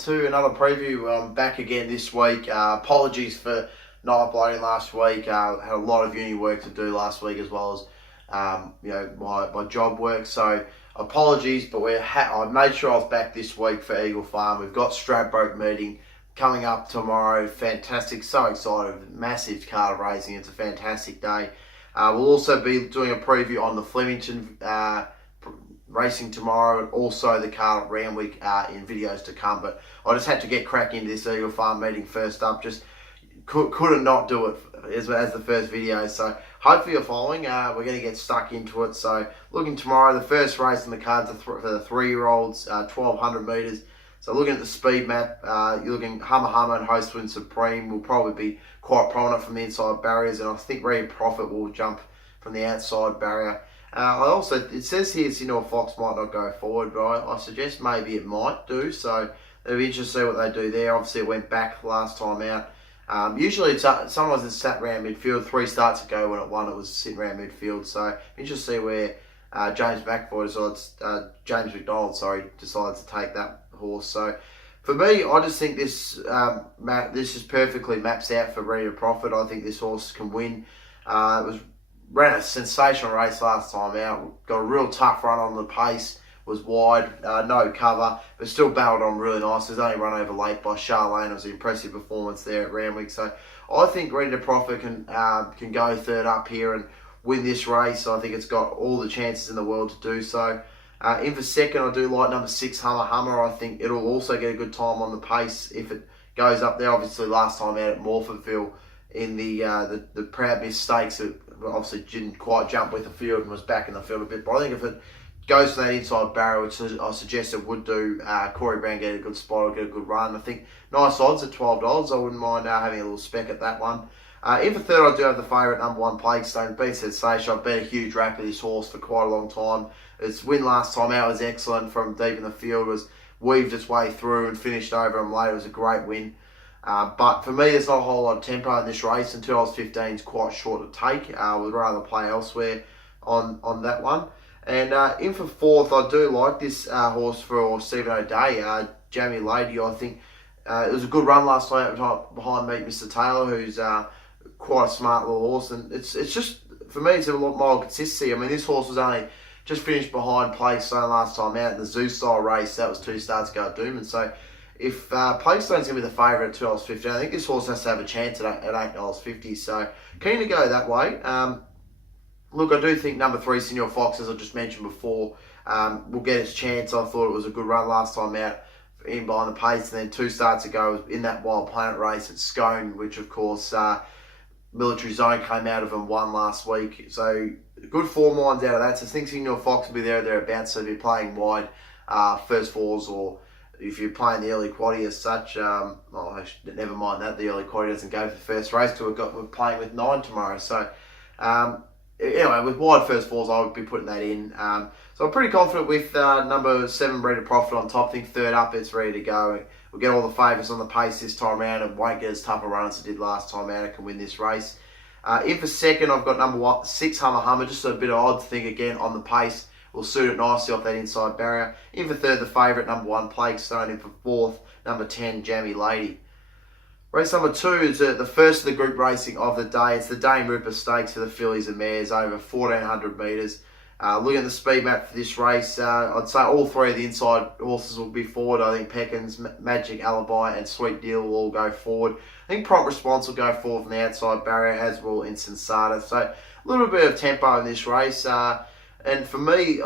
To another preview. I'm back again this week. Apologies for not uploading last week. Had a lot of uni work to do last week, as well as my job work. So apologies, but I made sure I was back this week for Eagle Farm. We've got Stradbroke meeting coming up tomorrow. Fantastic, so excited! Massive card of racing. It's a fantastic day. We'll also be doing a preview on the Flemington racing tomorrow, and also the card at Randwick in videos to come. But I just had to get cracking into this Eagle Farm meeting first up. Just couldn't not do it as the first video. So hopefully you're following. We're going to get stuck into it. So looking tomorrow, the first race in the cards for the 3-year-olds, 1200 metres. So looking at the speed map, you're looking Hummer and Host Win Supreme will probably be quite prominent from the inside barriers, and I think Ready Profit will jump from the outside barrier. It says here Sinor Fox might not go forward, but I suggest maybe it might do. So it'll be interesting to see what they do there. Obviously, it went back last time out. Usually, sometimes it's sat around midfield. 3 starts ago when it won, it was sitting around midfield. So interesting to see where James McDonald, decides to take that horse. So for me, I just think this is perfectly maps out for Ready to Profit. I think this horse can win. Ran a sensational race last time out. Got a real tough run on the pace. Was wide, no cover, but still battled on really nice. It was only run over late by Charlene. It was an impressive performance there at Randwick. So I think Ready to Profit can go third up here and win this race. I think it's got all the chances in the world to do so. In for second, I do like number 6, Hummer. I think it'll also get a good time on the pace if it goes up there. Obviously, last time out at Morfordville in the Proud Miss Stakes, it obviously didn't quite jump with the field and was back in the field a bit. But I think if it goes to that inside barrier, which I suggest it would do, Corey Brown get a good spot or get a good run. I think nice odds at $12. I wouldn't mind having a little spec at that one. In for third, I do have the favourite, number 1, Plague Stone. Been sensation. I've been a huge rap of this horse for quite a long time. Its win last time out was excellent from deep in the field. Was weaved its way through and finished over him late. It was a great win. But for me, there's not a whole lot of tempo in this race, and $2.15 is quite short to take. Would rather play elsewhere on that one. And in for fourth, I do like this horse for Stephen O'Day, Jamie Lady. I think it was a good run last time out behind Meet Mr. Taylor, who's quite a smart little horse. And it's just, for me, it's a lot more consistency. I mean, this horse was only just finished behind Plague Stone last time out in the Zoo style race. That was 2 starts ago at Doomben. So if Plague Stone's going to be the favourite at $2.50, I think this horse has to have a chance at $8.50. So keen to go that way. Look, I do think number 3, Sinor Fox, as I just mentioned before, will get its chance. I thought it was a good run last time out in behind the pace, and then 2 starts ago in that Wild Planet race at Scone, which of course Military Zone came out of and won last week. So good form lines out of that. So I think Sinor Fox will be thereabouts. So if you're playing wide first fours, or if you're playing the early quaddie as such, never mind that. The early quaddie doesn't go for the first race because we're playing with 9 tomorrow. So anyway, with wide first fours, I would be putting that in. So I'm pretty confident with number 7, Ready to Profit on top. I think third up, it's ready to go. We'll get all the favourites on the pace this time around and won't get as tough a run as it did last time out. It can win this race. In for second, I've got number 6, Hummer. Just a bit of odds thing again on the pace. Will suit it nicely off that inside barrier. In for third, the favourite, number 1, Plague Stone. In for fourth, number 10, Jamie Lady. Race number 2 is the first of the group racing of the day. It's the Dame Ripper Stakes for the fillies and mares over 1,400 metres. Looking at the speed map for this race, I'd say all 3 of the inside horses will be forward. I think Peckins, Magic Alibi and Sweet Deal will all go forward. I think Prompt Response will go forward from the outside barrier, as will Insensata. So a little bit of tempo in this race. And for me,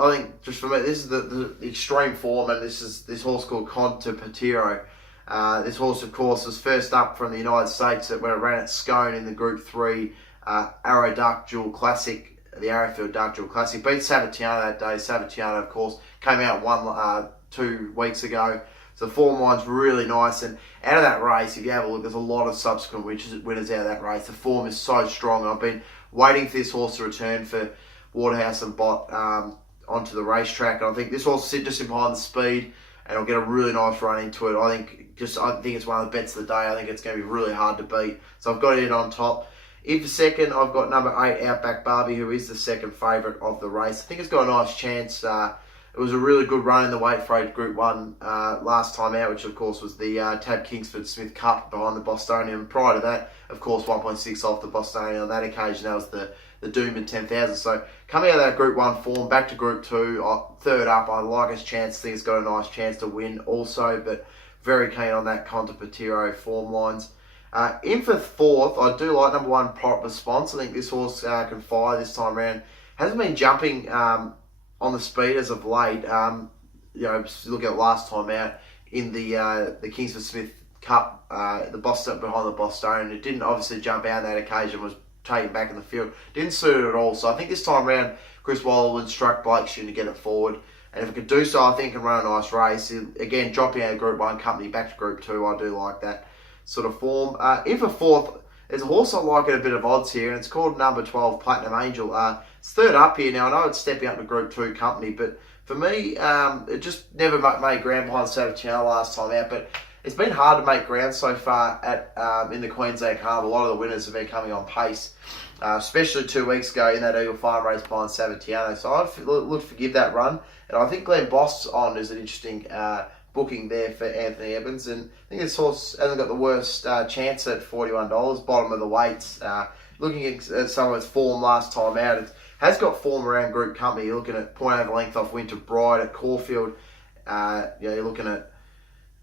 this is the extreme form, and this horse called Conte Patiro. This horse, of course, was first up from the United States when it ran at Scone in the Group 3 Arrow Dark Jewel Classic, the Arrowfield Dark Jewel Classic. Beat Sabatiano that day. Sabatiano, of course, came out 2 weeks ago. So the form line's really nice. And out of that race, if you have a look, there's a lot of subsequent winners out of that race. The form is so strong. I've been waiting for this horse to return for Waterhouse and Bott onto the racetrack. And I think this horse will sit just in behind the speed, and I'll get a really nice run into it. I think it's one of the bets of the day. I think it's going to be really hard to beat. So I've got it on top. In for second, I've got number 8, Outback Barbie, who is the second favourite of the race. I think it's got a nice chance It was a really good run in the weight for Group 1 last time out, which of course was the Tab Kingsford Smith Cup behind the Bostonian. Prior to that, of course, 1.6 off the Bostonian on that occasion. That was the Doomben 10,000. So coming out of that Group 1 form, back to Group 2, third up, I like his chance. I think it's got a nice chance to win also, but very keen on that Contapatiro form lines. In for fourth, I do like number 1, Prop Response. I think this horse can fire this time around. Hasn't been jumping on the speed as of late. Look at last time out in the Kingsford Smith Cup, the Boston behind the Bostonian. It didn't obviously jump out on that occasion, was taken back in the field. Didn't suit it at all. So I think this time around, Chris Waller would instruct Blake Shin to get it forward. And if it could do so, I think it can run a nice race. Again, dropping out of Group 1 company back to Group 2, I do like that sort of form. In for fourth, there's a horse I like at a bit of odds here, and it's called number 12, Platinum Angel. It's third up here now. I know it's stepping up to Group 2 company, but for me, it just never made ground behind Savatiano last time out. But it's been hard to make ground so far in the Queensland Carnival. A lot of the winners have been coming on pace, especially 2 weeks ago in that Eagle Farm race behind Savatiano. So I'd look to forgive that run. And I think Glenn Boss on is an interesting booking there for Anthony Evans. And I think this horse hasn't got the worst chance at $41, bottom of the weights. Looking at some of its form last time out, it has got form around Group Company. You're looking at point over length off Winter Bride at Caulfield. You're looking at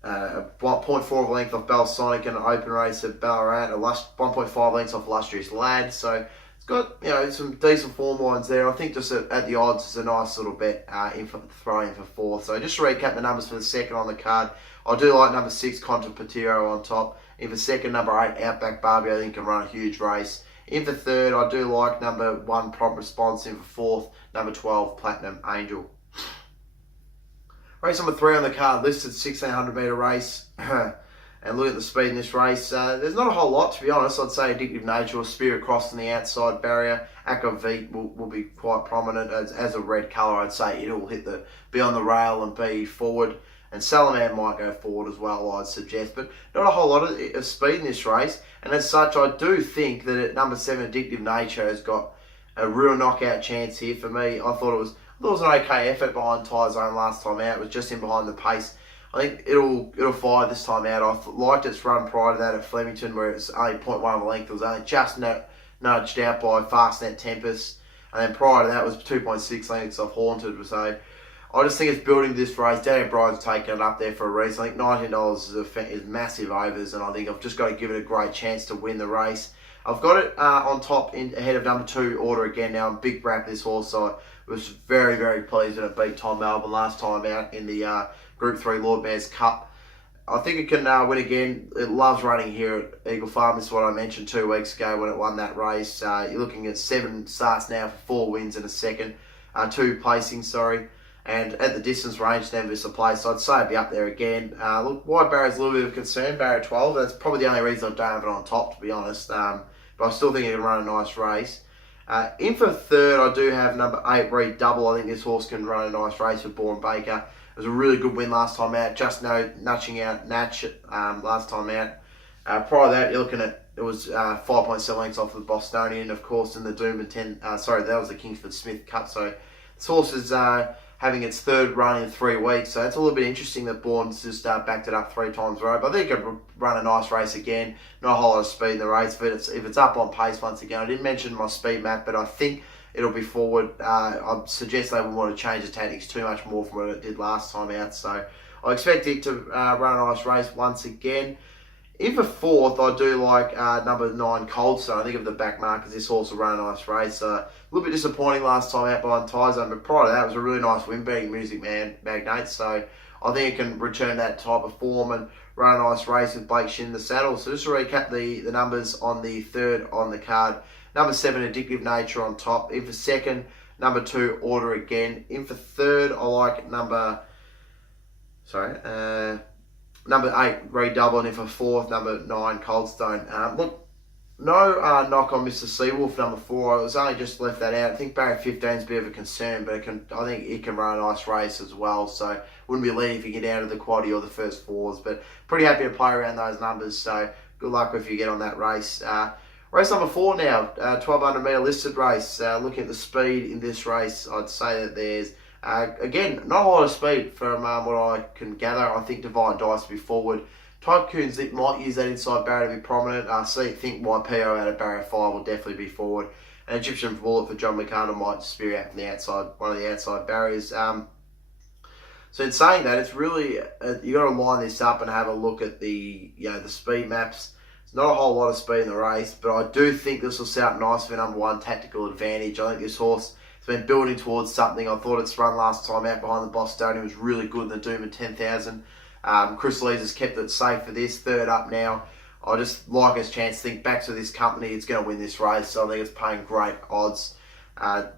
1.4 of length off Belsonic and an open race at Ballarat, 1.5 lengths off Illustrious Lad. So it's got some decent form lines there. I think just at the odds, it's a nice little bet throwing in for fourth. So just to recap the numbers for the second on the card, I do like number 6, Contra Patiro on top. In for second, number 8, Outback Barbie, I think can run a huge race. In for third, I do like number 1, Prompt Response. In for fourth, number 12, Platinum Angel. Race number 3 on the card, listed 1600 metre race. And look at the speed in this race. There's not a whole lot, to be honest. I'd say Addictive Nature or Spirit crossing the outside barrier. Akavit will be quite prominent as a red colour. I'd say it'll be on the rail and be forward. And Salaman might go forward as well, I'd suggest. But not a whole lot of speed in this race. And as such, I do think that at number 7, Addictive Nature has got a real knockout chance here for me. I thought it was an okay effort behind Tyre Zone last time out. It was just in behind the pace. I think it'll fire this time out. I liked its run prior to that at Flemington, where it was only 0.1 of a length. It was only just nudged out by Fastnet Tempest. And then prior to that was 2.6 lengths off Haunted. So I just think it's building this race. Danny O'Brien's taken it up there for a reason. I think $19 is massive overs, and I think I've just got to give it a great chance to win the race. I've got it on top ahead of number 2, Order Again. Now, I'm a big wrap this horse, so I was very, very pleased when it beat Tom Melbourne last time out in the Group 3 Lord Mayor's Cup. I think it can win again. It loves running here at Eagle Farm. This is what I mentioned 2 weeks ago when it won that race. You're looking at 7 starts now for 4 wins and a second. 2 placings, sorry. And at the distance range, never miss a place. So I'd say it'd be up there again. Look, Wide Barrow's a little bit of concern. Barrow 12. That's probably the only reason I don't have it on top, to be honest. But I still think it can run a nice race. In for third, I do have number 8, Reed Double. I think this horse can run a nice race with Bourne Baker. It was a really good win last time out. Just nudging out Natch last time out. Prior to that, you're looking at, it was 5.7 lengths off the Bostonian, of course, in the Doomben 10. That was the Kingsford Smith Cup. So this horse is having its third run in 3 weeks. So it's a little bit interesting that Bourne's just backed it up 3 times in a row. But I think it could run a nice race again. Not a whole lot of speed in the race, but if it's up on pace once again. I didn't mention my speed map, but I think it'll be forward. I suggest they wouldn't want to change the tactics too much more from what it did last time out. So I expect it to run a nice race once again. In for fourth, I do like number 9, Coldstone. I think of the back markers, this horse will run a nice race. A little bit disappointing last time out behind Tyre Zone, but prior to that, it was a really nice win beating Music Man Magnate. So I think it can return that type of form and run a nice race with Blake Shin in the saddle. So just to recap the numbers on the third on the card. Number 7, Addictive Nature on top. In for second, number 2, Order Again. In for third, I like number 8, Redouble. And in for fourth, number 9, Coldstone. Look, no knock on Mr. Seawolf, number 4. I was only just left that out. I think Barrier 15 is a bit of a concern, but I think it can run a nice race as well. So wouldn't be leading if you get down to the quaddie or the first 4s. But pretty happy to play around those numbers. So good luck if you get on that race. Race number 4 now, 1200 metre listed race. Looking at the speed in this race, I'd say that there's Again, not a lot of speed from what I can gather. I think Divine Dice will be forward. Tycoon's Lip might use that inside barrier to be prominent. Think YPO out of barrier 5 will definitely be forward. An Egyptian Bullet for John McCarter might spear out from the outside, one of the outside barriers. So in saying that, it's really you got to line this up and have a look at the the speed maps. There's not a whole lot of speed in the race, but I do think this will set up nice for number 1 tactical advantage. I think this horse has been building towards something. I thought its run last time out behind the Bostonian was really good in the Doom at 10,000. Chris Lees has kept it safe for this, third up now. I just like his chance to think back to this company. It's going to win this race, so I think it's paying great odds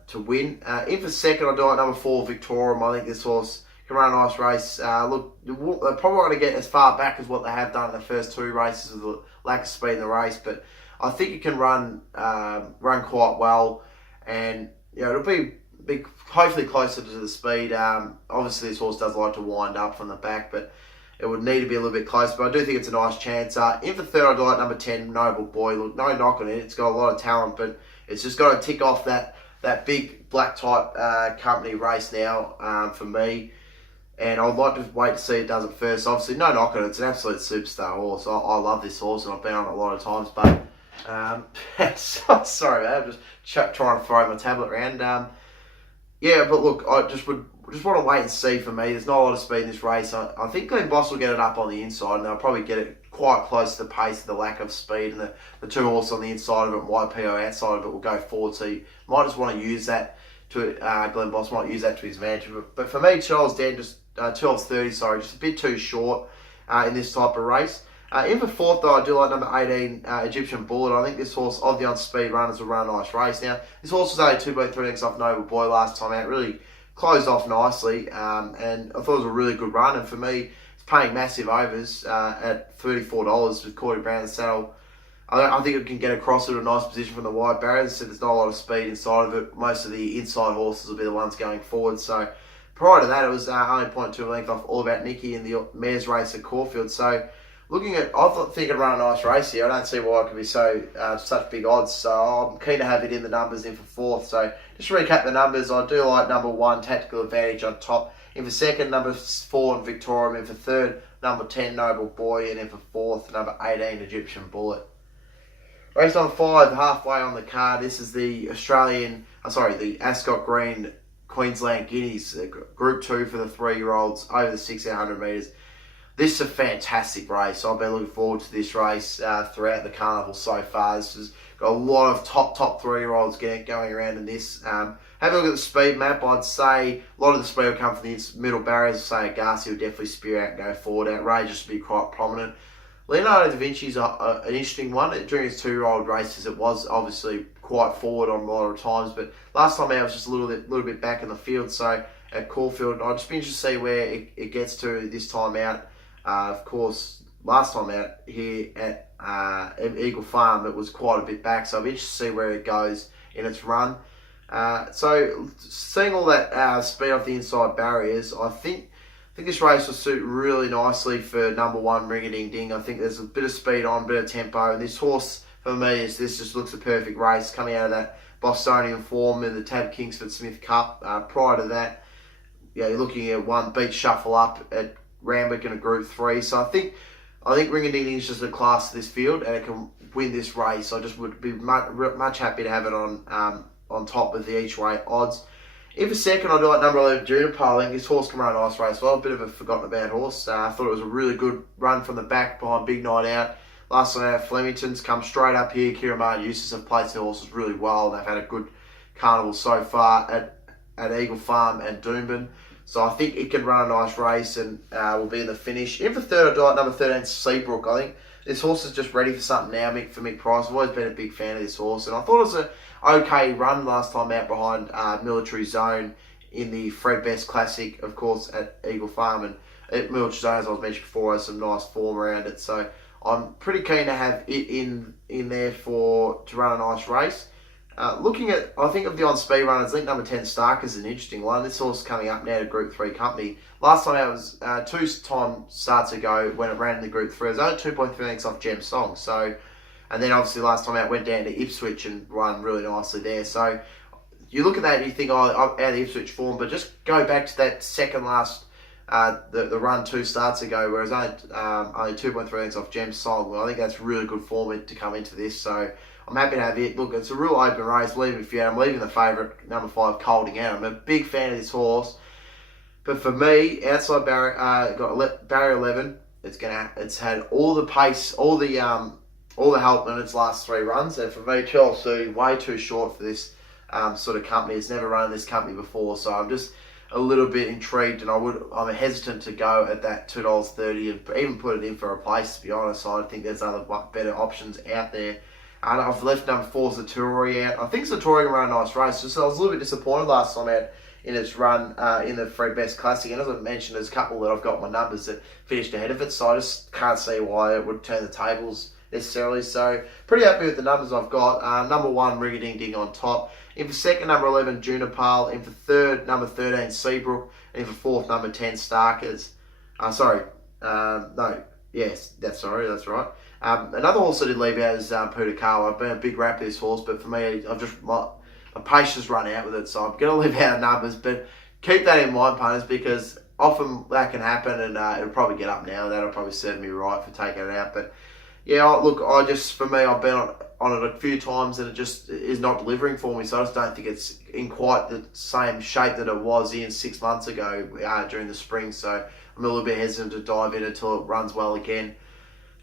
to win. In for second, I do like number 4, Victorium. I think this horse can run a nice race. Look, they're probably not going to get as far back as what they have done in the first 2 races with the lack of speed in the race, but I think it can run quite well, and it'll be hopefully closer to the speed. Obviously, this horse does like to wind up from the back, but it would need to be a little bit closer, but I do think it's a nice chance. In for third, I do like number 10, Noble Boy. Look, no knock on it. It's got a lot of talent, but it's just got to tick off that big black type company race now for me. And I'd like to wait to see it does it first. Obviously, no knock on it. It's an absolute superstar horse. I love this horse, and I've been on it a lot of times. But sorry, man. I'm just trying to throw my tablet around. But look, I just want to wait and see for me. There's not a lot of speed in this race. I think Glenn Boss will get it up on the inside, and they'll probably get it quite close to the pace of the lack of speed. And the 2 horses on the inside of it and YPO outside of it will go forward. So you might just want to use that to Glenn Boss might use that to his advantage. But for me, Charles Dan just 12:30, just a bit too short in this type of race. In for fourth, though, I do like number 18, Egyptian Bullet. I think this horse, of the on-speed runners, will run a nice race. Now, this horse was only 2.3 lengths off Noble Boy last time out. Really closed off nicely, and I thought it was a really good run. And for me, it's paying massive overs at $34 with Cordy Brown in the saddle. I think it can get across at a nice position from the wide barriers. So there's not a lot of speed inside of it. Most of the inside horses will be the ones going forward. So prior to that, it was only 0.2 length off All About Nicky in the mares race at Caulfield. So I think it'd run a nice race here. I don't see why it could be such big odds. So I'm keen to have it in the numbers in for fourth. So just to recap the numbers, I do like number 1, Tactical Advantage on top. In for second, number 4, Victorium. In for third, number 10, Noble Boy. And in for fourth, number 18, Egyptian Bullet. Race on 5, halfway on the card. This is the the Ascot Green Queensland Guineas, Group 2 for the 3-year-olds over the 600 metres. This is a fantastic race. I've been looking forward to this race throughout the carnival so far. This has got a lot of top 3-year-olds going around in this. Have a look at the speed map. I'd say a lot of the speed will come from the middle barriers. Say Agassi will definitely spear out and go forward. Outrageous to be quite prominent. Leonardo da Vinci's an interesting one. During his 2-year-old races, it was obviously quite forward on a lot of times, but last time out, it was just a little bit back in the field. So at Caulfield, I'd just be interested to see where it gets to this time out. Of course, last time out here at Eagle Farm, it was quite a bit back, so I'll be interested to see where it goes in its run. So seeing all that speed off the inside barriers, I think this race will suit really nicely for number 1, Ring a Ding Ding. I think there's a bit of speed on, a bit of tempo, and this horse, for me, this just looks a perfect race coming out of that Bostonian form in the Tab Kingsford Smith Cup. Prior to that, you're looking at 1 Beat Shuffle Up at Randwick in a Group 3. So I think Ring a Ding Ding is just a class of this field, and it can win this race. I just would be much happy to have it on top of the each way odds. In for second, I do like number 11, Juniper. I think this horse can run a nice race. Well, a bit of a forgotten about horse. I thought it was a really good run from the back behind Big Night Out. Last night out, Flemington's come straight up here. Kieran and Eustace have placed their horses really well. They've had a good carnival so far at Eagle Farm and Doomben. So I think it can run a nice race and will be in the finish. In for third, I do like number 13, Stradbroke. I think this horse is just ready for something now, for Mick Price. I've always been a big fan of this horse, and I thought it was an okay run last time out behind Military Zone in the Fred Best Classic, of course, at Eagle Farm. And at Military Zone, as I was mentioning before, has some nice form around it. So I'm pretty keen to have it in there to run a nice race. Looking at, I think of the on-speed runners, I think number 10, Stark, is an interesting one. This horse is coming up now to Group 3 company. Last time out was 2 starts ago when it ran in the Group 3. It was only 2.3 lengths off Gem Song. So, and then obviously last time out went down to Ipswich and run really nicely there. So you look at that and you think, oh, out of Ipswich form, but just go back to that second last, the run 2 starts ago, whereas only 2.3 lengths off Gem Solid. Well, I think that's really good form to come into this, so I'm happy to have it. Look, it's a real open race. Leaving if you I'm leaving the favourite, number 5, Colding Out. I'm a big fan of this horse, but for me, outside barrier, got barrier 11. It's had all the pace, all the help in its last 3 runs, and for me, 12.30 way too short for this sort of company. It's never run this company before, so I'm just a little bit intrigued, and I'm hesitant to go at that $2.30 and even put it in for a place, to be honest. So I think there's other better options out there. And I've left number 4 Satori out. I think Satori can run a nice race. So I was a little bit disappointed last time out in its run in the Fred Best Classic. And as I mentioned, there's a couple that I've got my numbers that finished ahead of it. So I just can't see why it would turn the tables necessarily. So pretty happy with the numbers I've got. Number 1, Ring a Ding Ding on top. In for second, number 11, Juniper. In for third, number 13, Seabrook. And in for fourth, number 10, Starkers. That's right. Another horse I did leave out is Pudakawa. I've been a big rap with this horse, but for me, my patience run out with it, so I'm going to leave out numbers. But keep that in mind, punters, because often that can happen, and it'll probably get up now. That'll probably serve me right for taking it out. But yeah, look, I've been on it a few times, and it just is not delivering for me. So I just don't think it's in quite the same shape that it was in 6 months ago during the spring. So I'm a little bit hesitant to dive in until it runs well again.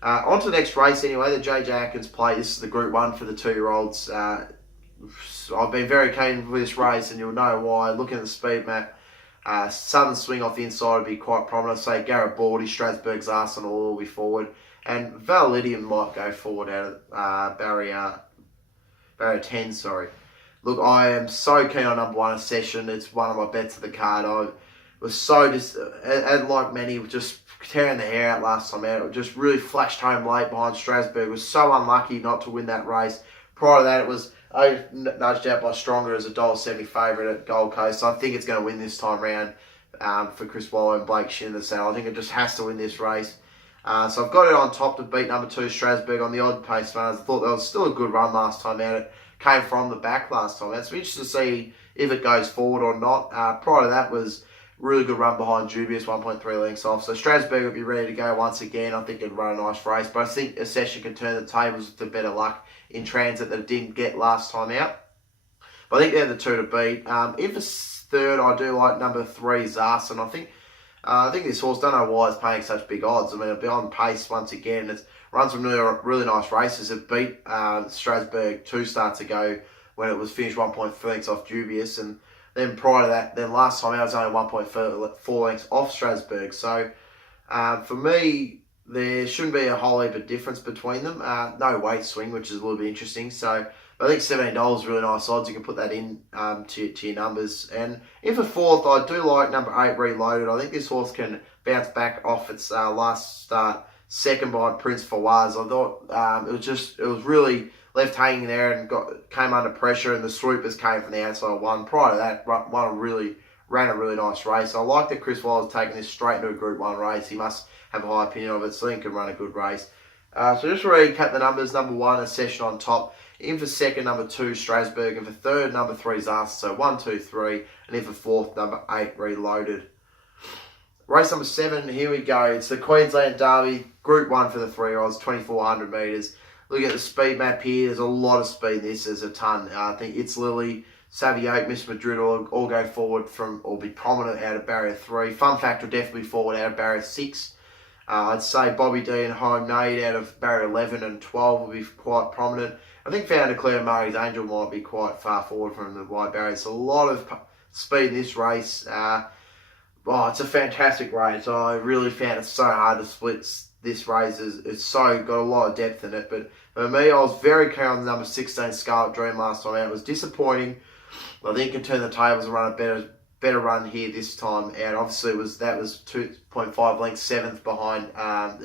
On to the next race anyway, the JJ Atkins Plate. This is the Group 1 for the 2-year-olds. I've been very keen with this race, and you'll know why. Looking at the speed map, Southern Swing off the inside would be quite prominent. Say Garrett Baldy, Strasbourg's Arsenal will be forward. And Validium might go forward out of barrier 10, sorry. Look, I am so keen on number 1 Session. It's one of my bets of the card. I was so and like many, just tearing the hair out last time out. It just really flashed home late behind Strasbourg. Was so unlucky not to win that race. Prior to that, it was nudged out by Stronger as a $1.70 favourite at Gold Coast. So I think it's going to win this time round for Chris Waller and Blake Shin in the saddle. I think it just has to win this race. So I've got it on top to beat number 2 Strasbourg on the odd pace runners. I thought that was still a good run last time out. It came from the back last time out. So interested to see if it goes forward or not. Prior to that was really good run behind Dubious, 1.3 lengths off. So Strasbourg will be ready to go once again. I think it'd run a nice race. But I think a Session can turn the tables with the better luck in transit that it didn't get last time out. But I think they're the 2 to beat. In for third, I do like number 3 Zarson. I think this horse, don't know why it's paying such big odds. I mean, it'll be on pace once again. It runs some really nice races. It beat Strasbourg 2 starts ago when it was finished 1.4 lengths off Dubious. And then prior to that, then last time out was only 1.4 lengths off Strasbourg. So for me, there shouldn't be a whole heap of difference between them. No weight swing, which is a little bit interesting. So I think $17 is really nice odds. You can put that in to your numbers. And in for fourth, I do like number 8 Reloaded. I think this horse can bounce back off its last start, second behind Prince Fawaz. I thought it was really left hanging there and came under pressure, and the swoopers came from the outside one. Prior to that, ran a really nice race. I like that Chris Waller's taking this straight into a Group 1 race. He must have a high opinion of it, so he can run a good race. So just to recap the numbers, number 1, A Session on top. In for second, number 2, Strasbourg. In for third, number 3, Zarsa. So 1, 2, 3. And in for fourth, number 8, Reloaded. Race number 7, here we go. It's the Queensland Derby, Group 1 for the 3-year-olds, 2,400 metres. Look at the speed map here. There's a lot of speed in this. There's a ton. I think It's Lily, Savvy 8, Miss Madrid all go forward or be prominent out of barrier 3. Fun Fact will definitely be forward out of barrier 6. I'd say Bobby D and Home Nade out of barrier 11 and 12 will be quite prominent. I think Founder Claire Murray's Angel might be quite far forward from the wide barrier. It's a lot of speed in this race. It's a fantastic race. I really found it so hard to split this race. It's got a lot of depth in it. But for me, I was very keen on the number 16 Scarlet Dream last time out. It was disappointing. I think it can turn the tables and run a better run here this time out. Obviously, that was 2.5 lengths, 7th behind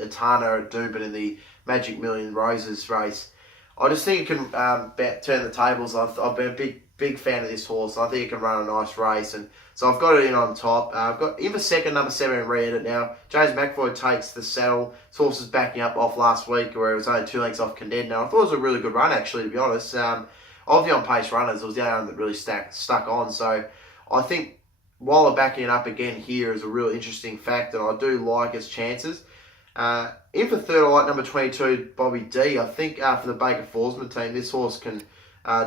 Etana at Dubin in the Magic Million Roses race. I just think it can turn the tables. I've been a big fan of this horse. I think it can run a nice race, and so I've got it in on top. I've got in for second, number 7, Re-Edit now. James McFoy takes the saddle. This horse is backing up off last week, where it was only 2 lengths off Contender. I thought it was a really good run, actually, to be honest. I of the on-pace runners, it was the only one that really stuck on. So I think while they're backing it up again here is a real interesting fact, and I do like its chances. In for third, I like number 22, Bobby D. I think for the Baker Forsman team, this horse can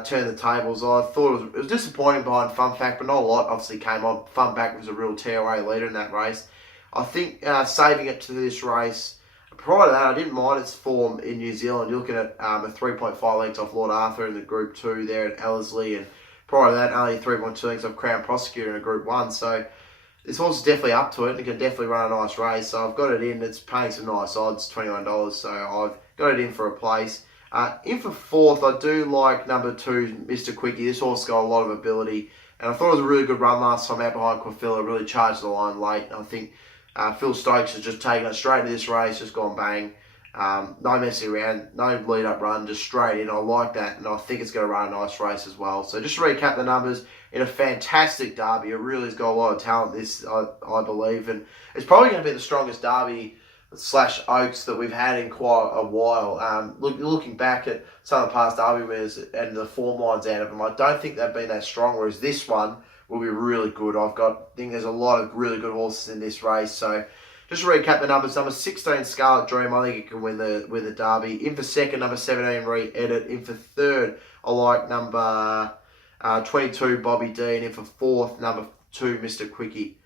turn the tables. I thought it was disappointing behind Fun Fact, but not a lot obviously came on. Fun Fact was a real tearaway leader in that race. I think saving it to this race, prior to that, I didn't mind its form in New Zealand. You're looking at a 3.5 lengths off Lord Arthur in the Group 2 there at Ellerslie, and prior to that, only 3.2 lengths off Crown Prosecutor in a Group 1. So this horse is definitely up to it, and it can definitely run a nice race. So I've got it in. It's paying some nice odds, $21. So I've got it in for a place. In for fourth, I do like number 2, Mr. Quickie. This horse got a lot of ability, and I thought it was a really good run last time out behind Quafilla. Really charged the line late. And I think Phil Stokes has just taken it straight to this race, just gone bang. No messing around, no lead-up run, just straight in. I like that, and I think it's going to run a nice race as well. So just to recap the numbers, in a fantastic derby, it really has got a lot of talent, this, I believe, and it's probably going to be the strongest derby / Oaks that we've had in quite a while. Looking back at some of the past derby winners and the form lines out of them, I don't think they've been that strong, whereas this one will be really good. I think there's a lot of really good horses in this race. So just to recap the numbers, number 16, Scarlet Dream, I think it can win the derby. In for second, number 17, Re-Edit. In for third, I like number 22, Bobby D. And in for fourth, number 2, Mr. Quickie.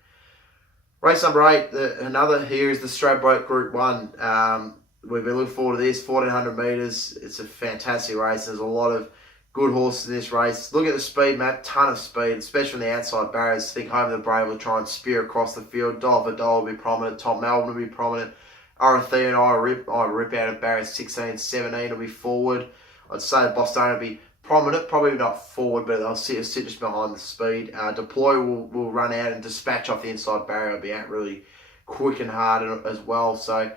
Race number 8, another here is the Stradbroke Group 1. We've been looking forward to this, 1,400 metres. It's a fantastic race. There's a lot of good horses in this race. Look at the speed map, ton of speed, especially on the outside barriers. I think Home of the Brave will try and spear across the field. Dollar for Dollar will be prominent. Tom Melbourne will be prominent. Arathea and I rip out of barriers 16, 17 will be forward. I'd say Boston will be prominent, probably not forward, but they'll sit just behind the speed. Deploy will run out and dispatch off the inside barrier. Will be out really quick and hard as well. So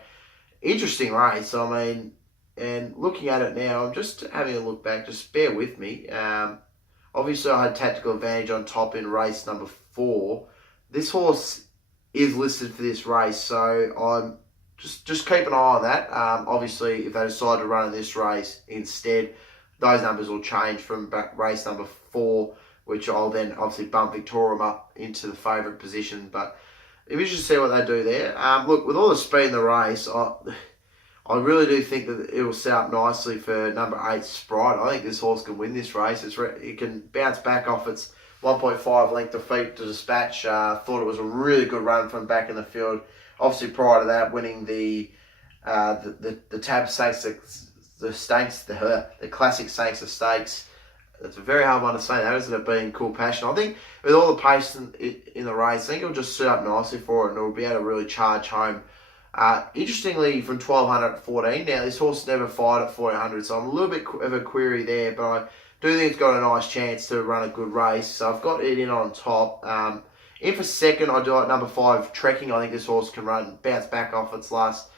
interesting race. I mean, and looking at it now, I'm just having a look back. Just bear with me. Obviously, I had tactical advantage on top in race number 4. This horse is listed for this race, so I'm just keep an eye on that. Obviously, if they decide to run in this race instead, those numbers will change from race number 4, which I'll then obviously bump Victorium up into the favourite position. But if you just see what they do there. Look, with all the speed in the race, I really do think that it will set up nicely for number 8, Sprite. I think this horse can win this race. It can bounce back off its 1.5 length defeat to Dispatch. Thought it was a really good run from back in the field. Obviously, prior to that, winning the Tab Stakes, the Classic Stakes of Stakes. It's a very hard one to say that, isn't it, being Cool Passion. I think with all the pace in the race, I think it'll just set up nicely for it, and it'll be able to really charge home. Interestingly, from 1,200 to 14, now this horse never fired at 1,400, so I'm a little bit of a query there, but I do think it's got a nice chance to run a good race, so I've got it in on top. In for second, I do like number 5, Trekking. I think this horse can bounce back off its last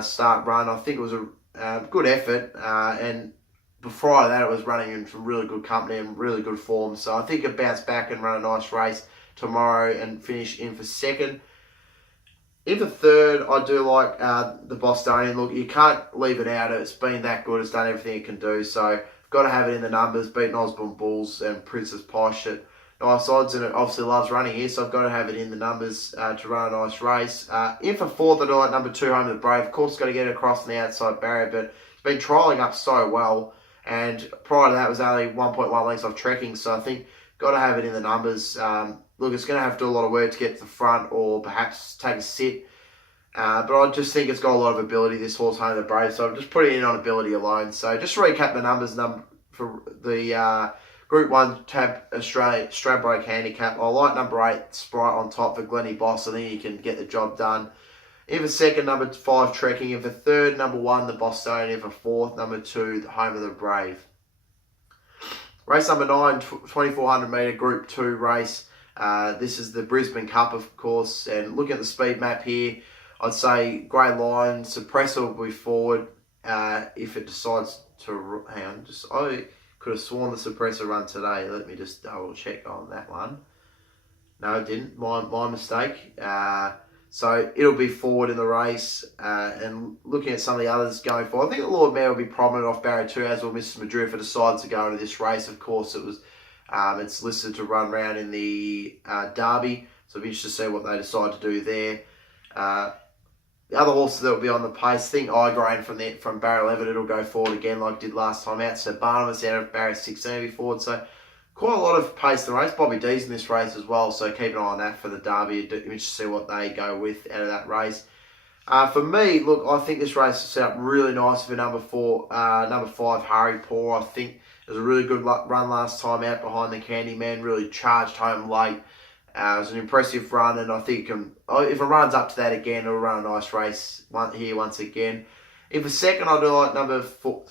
start run. I think it was a good effort, and before that, it was running in some really good company and really good form, so I think it bounced back and run a nice race tomorrow and finish in for second. In for third, I do like the Bostonian. Look, you can't leave it out. It's been that good. It's done everything it can do. So, I've got to have it in the numbers. Beating Osborne Bulls and Princess Posh at nice odds. And it obviously loves running here. So, I've got to have it in the numbers to run a nice race. In for fourth, I do like number 2, Home of the Brave. Of course, got to get it across the outside barrier. But it's been trialling up so well. And prior to that, it was only 1.1 lengths off Trekking. So, I think got to have it in the numbers. Look, it's going to have to do a lot of work to get to the front or perhaps take a sit. But I just think it's got a lot of ability, this horse, Home of the Brave. So I'm just putting it in on ability alone. So just to recap the numbers for the Group 1 Tab Australia Stradbroke Handicap. I like number 8, Sprite on top for Glennie Boss. I think he can get the job done. In for second, number 5, Trekking. In for third, number 1, the Bostonian. In for fourth, number 2, the Home of the Brave. Race number 9, 2,400 metre Group 2 race. This is the Brisbane Cup, of course. And looking at the speed map here, I'd say grey line, Suppressor will be forward if it decides to... Hang on, I could have sworn the Suppressor run today. Let me just double check on that one. No, it didn't. My mistake. So it'll be forward in the race. And looking at some of the others going forward, I think the Lord Mayor will be prominent off barrier 2, as will Mrs. Madrid, if it decides to go into this race. Of course, it's listed to run around in the Derby, so it'll be interesting to see what they decide to do there. The other horses that will be on the pace, I think Igraine from barrier 11, it'll go forward again like it did last time out. So Barnabas out of barrier 16 will be forward. So quite a lot of pace in the race. Bobby D's in this race as well, so keep an eye on that for the Derby. Interesting to see what they go with out of that race. For me, look, I think this race is set up really nice for number 5, Harry Poor. I think it was a really good run last time out behind the Candyman, really charged home late. It was an impressive run, and I think if it runs up to that again, it'll run a nice race here once again. In for second, I do like number 3,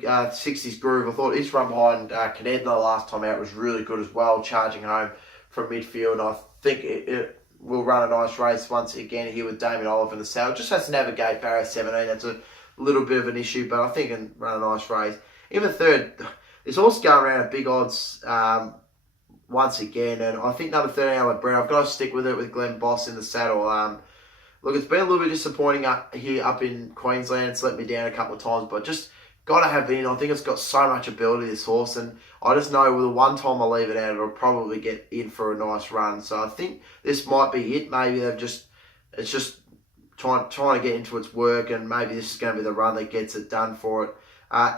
60s Groove. I thought his run behind Canedna last time out was really good as well, charging home from midfield. I think it will run a nice race once again here with Damien Oliver in the saddle. Just has to navigate barrier 17. That's a little bit of an issue, but I think it can run a nice race. In the third, this horse going around at big odds once again, and I think number 13, Alabama, I've got to stick with it with Glenn Boss in the saddle. Look, it's been a little bit disappointing up in Queensland. It's let me down a couple of times, but just got to have it in. I think it's got so much ability, this horse, and I just know with the one time I leave it out, it'll probably get in for a nice run. So I think this might be it. Maybe it's just trying to get into its work, and maybe this is going to be the run that gets it done for it.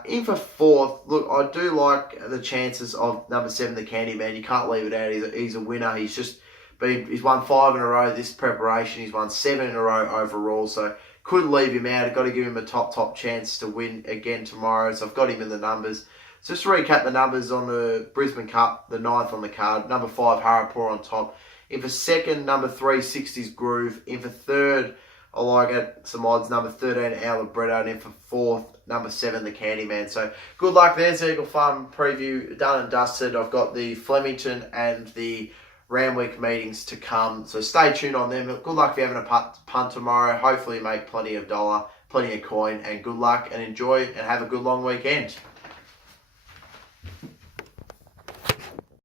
In for fourth, look, I do like the chances of number 7, the Candyman. You can't leave it out. He's a winner. He's won 5 in a row this preparation. He's won 7 in a row overall. So couldn't leave him out. I've got to give him a top chance to win again tomorrow. So I've got him in the numbers. So just to recap the numbers on the Brisbane Cup, the 9th on the card. Number 5, Harapur on top. In for second, number 3, 60s Groove. In for third, I like it. Some odds. Number 13, Alabretto. And in for fourth, number 7, the Candyman. So good luck there. Eagle Farm preview done and dusted. I've got the Flemington and the Ramwick meetings to come. So stay tuned on them. Good luck if you're having a punt tomorrow. Hopefully you make plenty of dollar, plenty of coin, and good luck and enjoy and have a good long weekend.